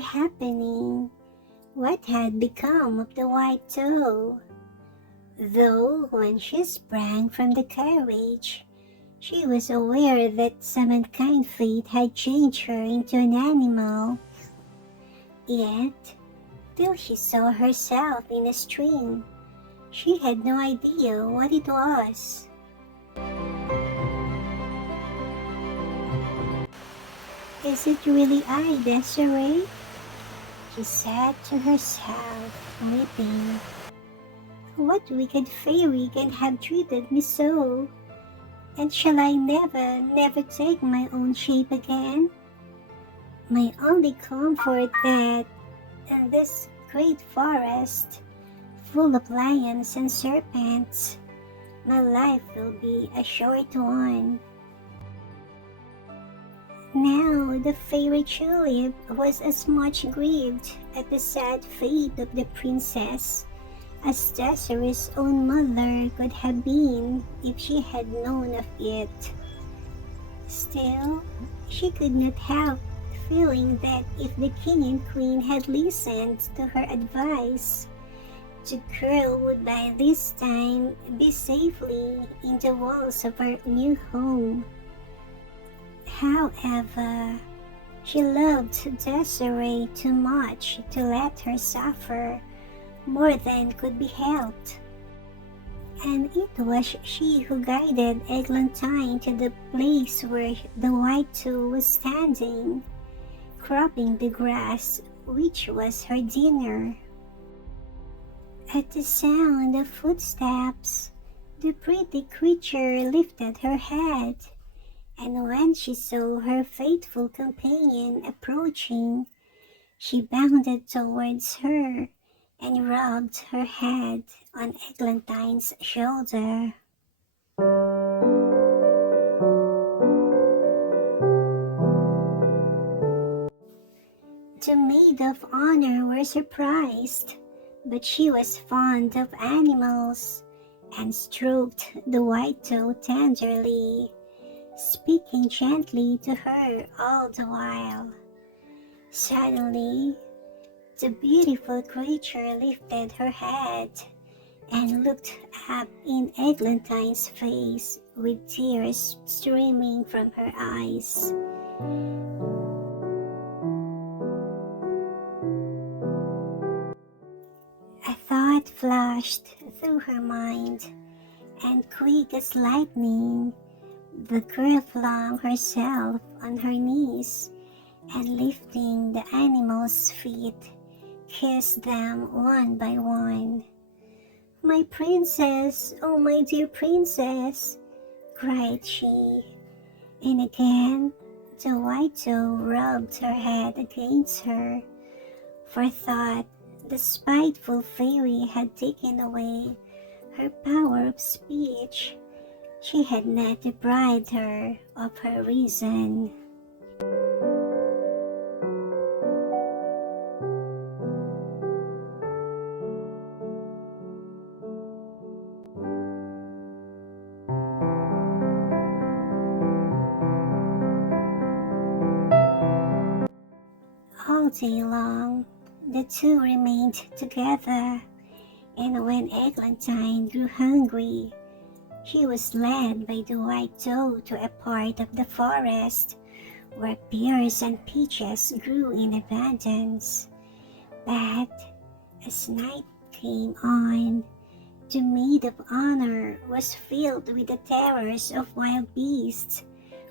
were happening? What had become of the white toe? Though when she sprang from the carriage, she was aware that some unkind fate had changed her into an animal. Yet, till she saw herself in a stream, she had no idea what it was. Is it really I, Desiree? She said to herself, weeping. What wicked fairy can have treated me so? And shall I never take my own shape again? My only comfort that in this great forest, full of lions and serpents, my life will be a short one. Now the fairy tulip was as much grieved at the sad fate of the princess as Desiree's own mother could have been if she had known of it. Still, she could not help feeling that if the king and queen had listened to her advice, the girl would by this time be safely in the walls of her new home. However, she loved Desiree too much to let her suffer more than could be helped. And it was she who guided Eglantine to the place where the white toe was standing, cropping the grass, which was her dinner. At the sound of footsteps, the pretty creature lifted her head, and when she saw her faithful companion approaching, she bounded towards her and rubbed her head on Eglantine's shoulder. The maid of honor were surprised, but she was fond of animals and stroked the white toe tenderly, speaking gently to her all the while. Suddenly, the beautiful creature lifted her head and looked up in Eglantine's face with tears streaming from her eyes. A thought flashed through her mind, and quick as lightning, the girl flung herself on her knees and lifting the animals' feet, kissed them one by one. "My princess, oh my dear princess," cried she, and again the white toe rubbed her head against her, for thought the spiteful fairy had taken away her power of speech. She had not deprived her of her reason. All day long, the two remained together, and when Eglantine grew hungry, she was led by the white toe to a part of the forest where pears and peaches grew in abundance. But as night came on, the maid of honor was filled with the terrors of wild beasts,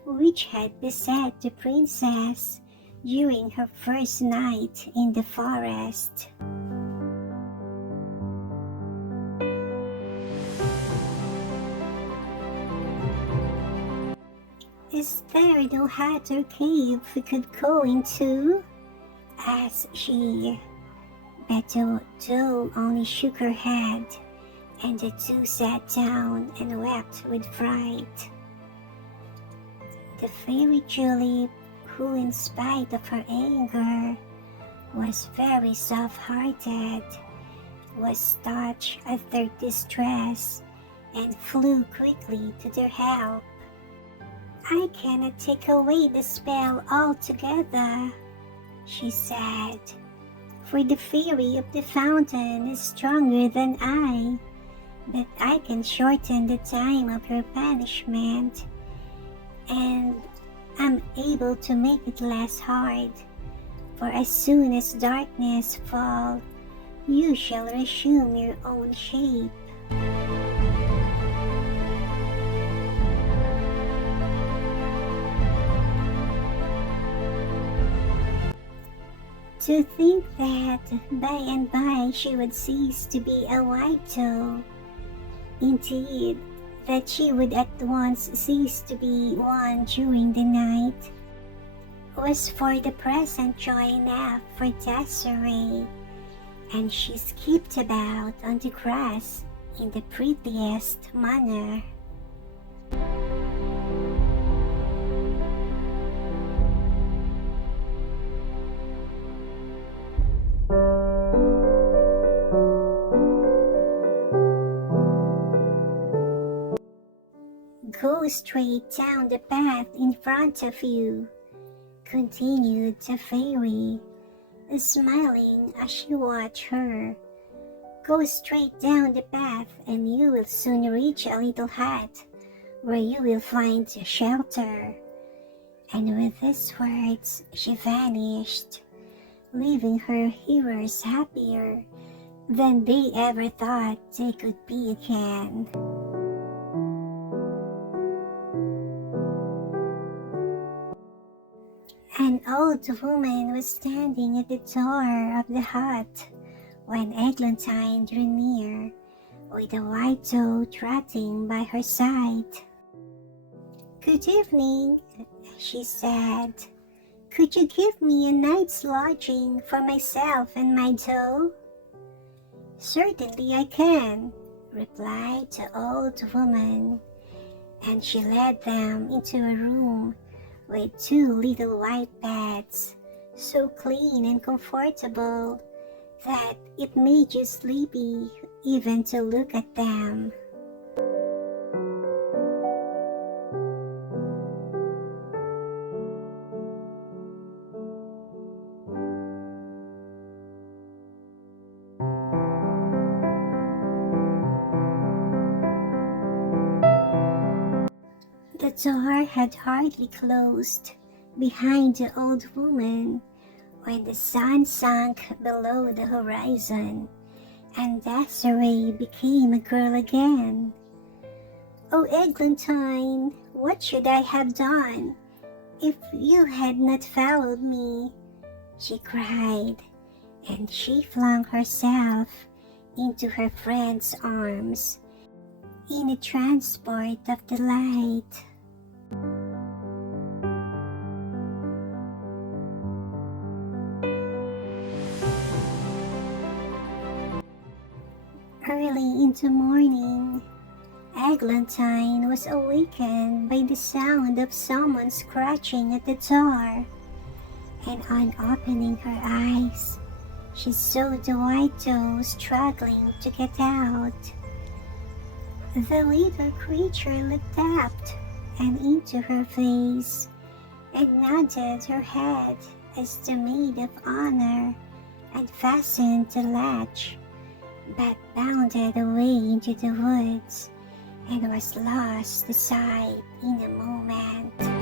which had beset the princess during her first night in the forest. "Is there no hut or cave we could go into?" asked she, but the doe only shook her head, and the two sat down and wept with fright. The fairy tulip, who in spite of her anger was very soft-hearted, was touched at their distress and flew quickly to their help. "I cannot take away the spell altogether," she said, "for the fairy of the fountain is stronger than I, that I can shorten the time of your punishment, and I'm able to make it less hard, for as soon as darkness falls, you shall resume your own shape." To think that by and by she would cease to be a white doe. Indeed, that she would at once cease to be one during the night, was for the present joy enough for Desiree, and she skipped about on the grass in the prettiest manner. "Go straight down the path in front of you," continued the fairy, smiling as she watched her. "Go straight down the path and you will soon reach a little hut where you will find shelter." And with these words she vanished, leaving her hearers happier than they ever thought they could be again. An old woman was standing at the door of the hut when Eglantine drew near, with a white doe trotting by her side. "Good evening," she said. "Could you give me a night's lodging for myself and my doe?" "Certainly I can," replied the old woman, and she led them into a room with two little white beds, so clean and comfortable that it made you sleepy even to look at them. The door had hardly closed behind the old woman when the sun sank below the horizon, and Desiree became a girl again. "Oh, Eglantine, what should I have done if you had not followed me?" she cried, and she flung herself into her friend's arms in a transport of delight. Early in the morning, Eglantine was awakened by the sound of someone scratching at the door, and on opening her eyes, she saw the white doe struggling to get out. The little creature looked up and into her face and nodded her head as the maid of honor and fastened the latch, but bounded away into the woods and was lost to sight in a moment.